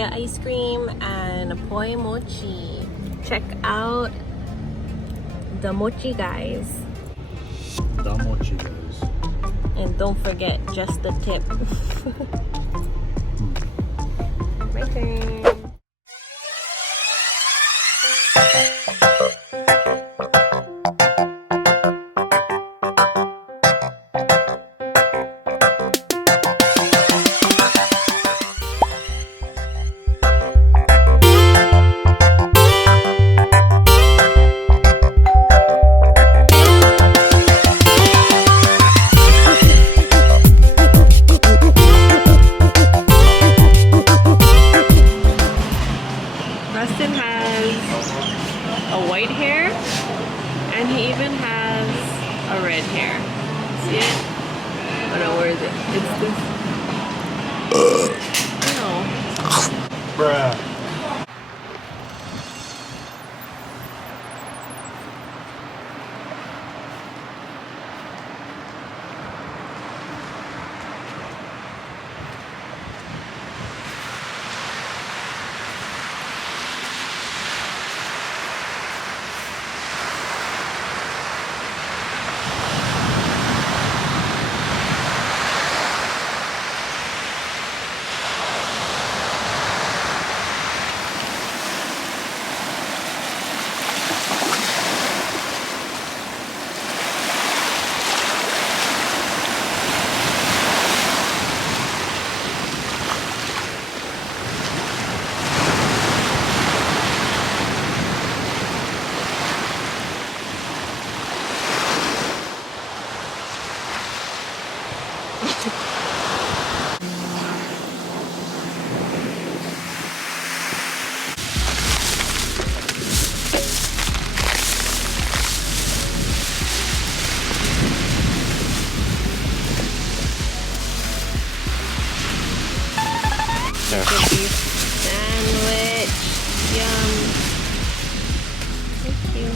Hawaiian ice cream and Poi Mochi. Check out the mochi, guys. The mochi, guys. And don't forget, just the tip. My turn. Rustin has a white hair and he even has a red hair. See it? Oh no, where is it? It's this. No. Bruh. Sandwich. Yum. Thank you.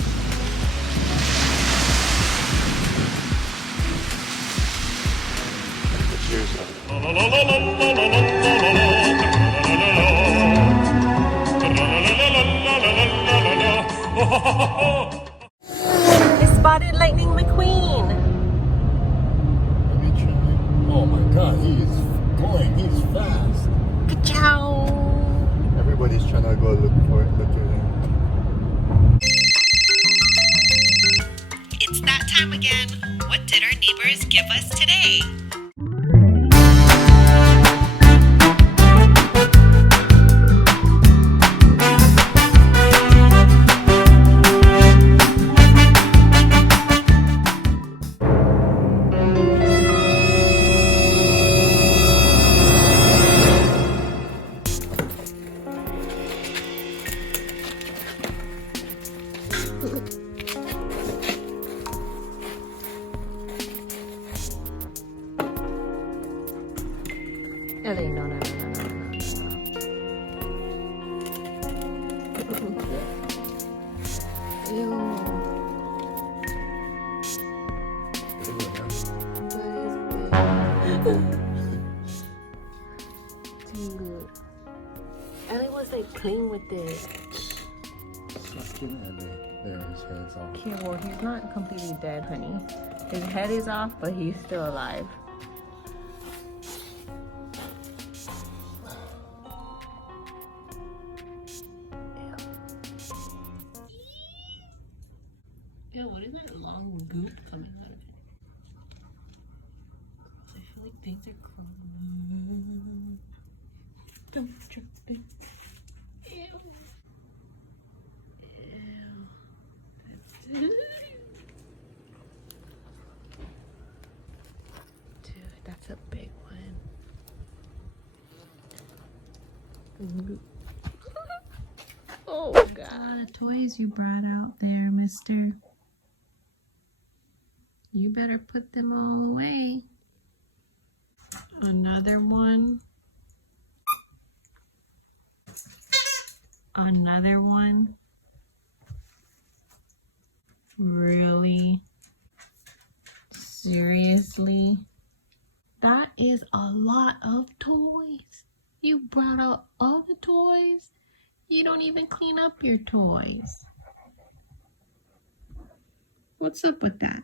I spotted Lightning McQueen. Oh my god, he is going, he's fast. Ka-chow. Everybody's trying to go look for it, look at him. It's that time again. What did our neighbors give us today? Ellie, no. Ellie was like playing with it. Sucking at me. There, his head's off. Okay, well, he's not completely dead, honey. His head is off, but he's still alive. Yeah, what is that long goop coming out of it? I feel like things are crawling. Don't jump in. Ew. Ew. Dude, that's a big one. Oh, God. Toys you brought out there, mister. You better put them all away. Another one. Another one. Really? Seriously? That is a lot of toys. You brought out all the toys? You don't even clean up your toys. What's up with that?